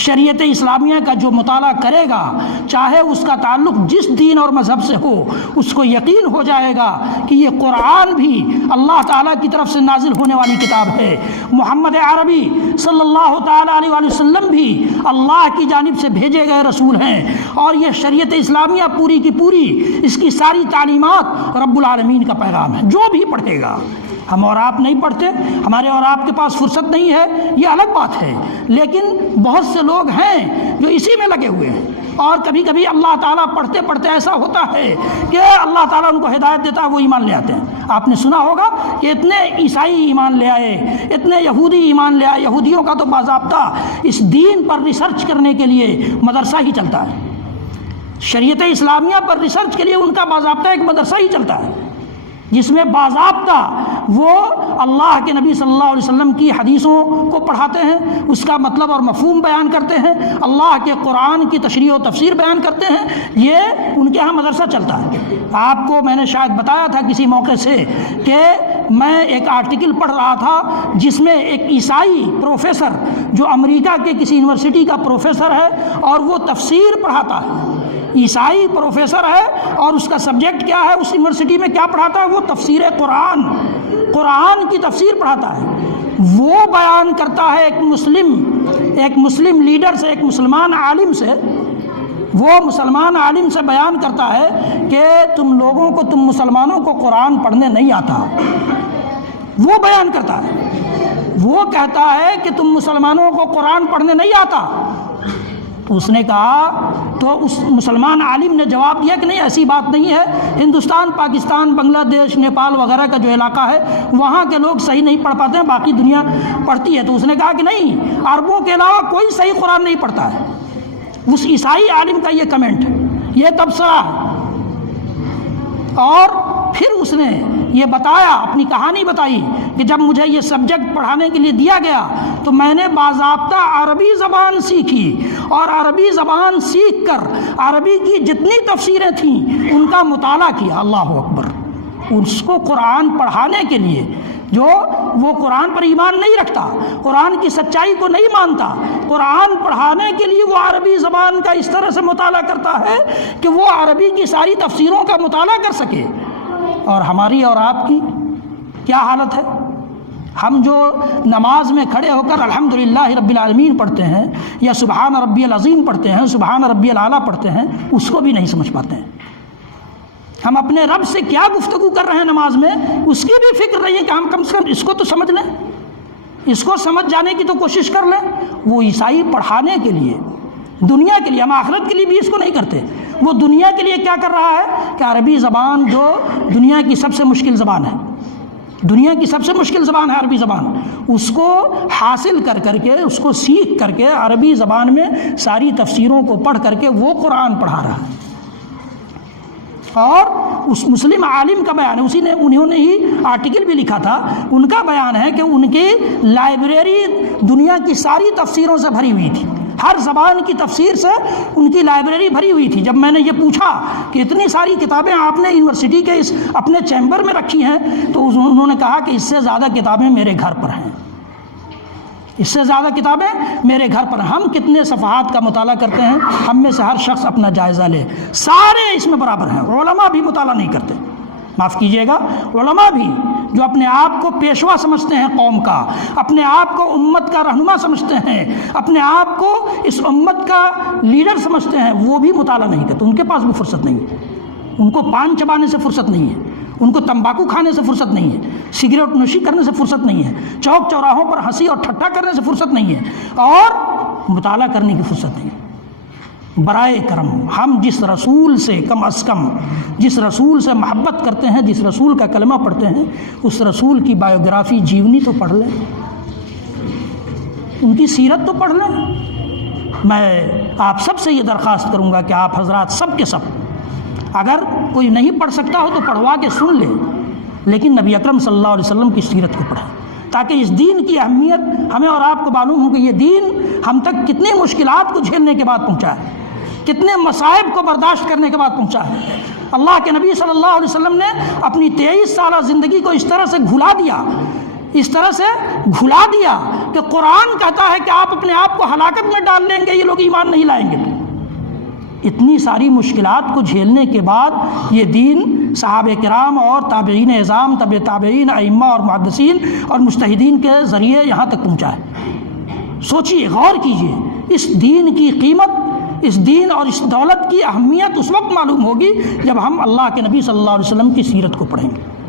شریعت اسلامیہ کا جو مطالعہ کرے گا، چاہے اس کا تعلق جس دین اور مذہب سے ہو، اس کو یقین ہو جائے گا کہ یہ قرآن بھی اللہ تعالیٰ کی طرف سے نازل ہونے والی کتاب ہے، محمد عربی صلی اللہ تعالیٰ علیہ وآلہ وسلم بھی اللہ کی جانب سے بھیجے گئے رسول ہیں، اور یہ شریعت اسلامیہ پوری کی پوری، اس کی ساری تعلیمات رب العالمین کا پیغام ہے۔ جو بھی پڑھے گا، ہم اور آپ نہیں پڑھتے، ہمارے اور آپ کے پاس فرصت نہیں ہے، یہ الگ بات ہے، لیکن بہت سے لوگ ہیں جو اسی میں لگے ہوئے ہیں، اور کبھی کبھی اللہ تعالیٰ پڑھتے پڑھتے ایسا ہوتا ہے کہ اللہ تعالیٰ ان کو ہدایت دیتا ہے، وہ ایمان لے آتے ہیں۔ آپ نے سنا ہوگا کہ اتنے عیسائی ایمان لے آئے، اتنے یہودی ایمان لے آئے۔ یہودیوں کا تو باضابطہ اس دین پر ریسرچ کرنے کے لیے مدرسہ ہی چلتا ہے، شریعت اسلامیہ پر ریسرچ کے لیے ان کا باضابطہ ایک مدرسہ ہی چلتا ہے، جس میں باضابطہ وہ اللہ کے نبی صلی اللہ علیہ وسلم کی حدیثوں کو پڑھاتے ہیں، اس کا مطلب اور مفہوم بیان کرتے ہیں، اللہ کے قرآن کی تشریح و تفسیر بیان کرتے ہیں۔ یہ ان کے ہاں مدرسہ چلتا ہے۔ آپ کو میں نے شاید بتایا تھا کسی موقع سے کہ میں ایک آرٹیکل پڑھ رہا تھا جس میں ایک عیسائی پروفیسر جو امریکہ کے کسی یونیورسٹی کا پروفیسر ہے اور وہ تفسیر پڑھاتا ہے، عیسائی پروفیسر ہے، اور اس کا سبجیکٹ کیا ہے، اس یونیورسٹی میں کیا پڑھاتا ہے، وہ تفسیر قرآن کی تفسیر پڑھاتا ہے۔ وہ بیان کرتا ہے ایک مسلم لیڈر سے، ایک مسلمان عالم سے، وہ مسلمان عالم سے بیان کرتا ہے کہ تم مسلمانوں کو قرآن پڑھنے نہیں آتا۔ وہ بیان کرتا ہے، وہ کہتا ہے کہ تم مسلمانوں کو قرآن پڑھنے نہیں آتا۔ اس نے کہا، تو اس مسلمان عالم نے جواب دیا کہ نہیں، ایسی بات نہیں ہے، ہندوستان، پاکستان، بنگلہ دیش، نیپال وغیرہ کا جو علاقہ ہے وہاں کے لوگ صحیح نہیں پڑھ پاتے ہیں، باقی دنیا پڑھتی ہے۔ تو اس نے کہا کہ نہیں، عربوں کے علاوہ کوئی صحیح قرآن نہیں پڑھتا ہے۔ اس عیسائی عالم کا یہ کمنٹ، یہ تبصرہ ہے۔ اور پھر اس نے یہ بتایا، اپنی کہانی بتائی کہ جب مجھے یہ سبجیکٹ پڑھانے کے لیے دیا گیا تو میں نے باضابطہ عربی زبان سیکھی، اور عربی زبان سیکھ کر عربی کی جتنی تفسیریں تھیں ان کا مطالعہ کیا۔ اللہ اکبر! اس کو قرآن پڑھانے کے لیے، جو وہ قرآن پر ایمان نہیں رکھتا، قرآن کی سچائی کو نہیں مانتا، قرآن پڑھانے کے لیے وہ عربی زبان کا اس طرح سے مطالعہ کرتا ہے کہ وہ عربی کی ساری تفسیروں کا مطالعہ کر سکے۔ اور ہماری اور آپ کی کیا حالت ہے؟ ہم جو نماز میں کھڑے ہو کر الحمدللہ رب العالمین پڑھتے ہیں، یا سبحان ربی العظیم پڑھتے ہیں، سبحان ربی الاعلیٰ پڑھتے ہیں، اس کو بھی نہیں سمجھ پاتے ہیں۔ ہم اپنے رب سے کیا گفتگو کر رہے ہیں نماز میں، اس کی بھی فکر نہیں ہے کہ ہم کم سے کم اس کو تو سمجھ لیں، اس کو سمجھ جانے کی تو کوشش کر لیں۔ وہ عیسائی پڑھانے کے لیے، دنیا کے لیے، ہم آخرت کے لیے بھی اس کو نہیں کرتے، وہ دنیا کے لیے کیا کر رہا ہے کہ عربی زبان جو دنیا کی سب سے مشکل زبان ہے، دنیا کی سب سے مشکل زبان ہے عربی زبان، اس کو حاصل کر کے، اس کو سیکھ کر کے عربی زبان میں ساری تفسیروں کو پڑھ کر کے وہ قرآن پڑھا رہا ہے۔ اور اس مسلم عالم کا بیان ہے، انہوں نے ہی آرٹیکل بھی لکھا تھا، ان کا بیان ہے کہ ان کی لائبریری دنیا کی ساری تفسیروں سے بھری ہوئی تھی، ہر زبان کی تفسیر سے ان کی لائبریری بھری ہوئی تھی۔ جب میں نے یہ پوچھا کہ اتنی ساری کتابیں آپ نے یونیورسٹی کے اس اپنے چیمبر میں رکھی ہیں، تو انہوں نے کہا کہ اس سے زیادہ کتابیں میرے گھر پر ہیں، اس سے زیادہ کتابیں میرے گھر پر ہیں۔ ہم کتنے صفحات کا مطالعہ کرتے ہیں؟ ہم میں سے ہر شخص اپنا جائزہ لے، سارے اس میں برابر ہیں۔ علماء بھی مطالعہ نہیں کرتے، معاف کیجیے گا، علماء بھی جو اپنے آپ کو پیشوا سمجھتے ہیں قوم کا، اپنے آپ کو امت کا رہنما سمجھتے ہیں، اپنے آپ کو اس امت کا لیڈر سمجھتے ہیں، وہ بھی مطالعہ نہیں کرتے، ان کے پاس بھی فرصت نہیں ہے، ان کو پان چبانے سے فرصت نہیں ہے، ان کو تمباکو کھانے سے فرصت نہیں ہے، سگریٹ نوشی کرنے سے فرصت نہیں ہے، چوک چوراہوں پر ہنسی اور ٹھٹھا کرنے سے فرصت نہیں ہے، اور مطالعہ کرنے کی فرصت نہیں ہے۔ برائے کرم ہم جس رسول سے کم از کم، جس رسول سے محبت کرتے ہیں، جس رسول کا کلمہ پڑھتے ہیں، اس رسول کی بایوگرافی جیونی تو پڑھ لیں، ان کی سیرت تو پڑھ لیں۔ میں آپ سب سے یہ درخواست کروں گا کہ آپ حضرات سب کے سب، اگر کوئی نہیں پڑھ سکتا ہو تو پڑھوا کے سن لے، لیکن نبی اکرم صلی اللہ علیہ وسلم کی سیرت کو پڑھیں، تاکہ اس دین کی اہمیت ہمیں اور آپ کو معلوم ہو کہ یہ دین ہم تک کتنی مشکلات کو جھیلنے کے بعد پہنچا ہے، کتنے مصائب کو برداشت کرنے کے بعد پہنچا ہے۔ اللہ کے نبی صلی اللہ علیہ وسلم نے اپنی 23 سالہ زندگی کو اس طرح سے گھلا دیا اس طرح سے گھلا دیا کہ قرآن کہتا ہے کہ آپ اپنے آپ کو ہلاکت میں ڈال لیں گے یہ لوگ ایمان نہیں لائیں گے تو۔ اتنی ساری مشکلات کو جھیلنے کے بعد یہ دین صحابہ کرام اور تابعین اعظام، تبع تابعین، ائمہ اور محدثین اور مجتہدین کے ذریعے یہاں تک پہنچا ہے۔ سوچیے، غور کیجیے، اس دین کی قیمت، اس دین اور اس دولت کی اہمیت اس وقت معلوم ہوگی جب ہم اللہ کے نبی صلی اللہ علیہ وسلم کی سیرت کو پڑھیں گے۔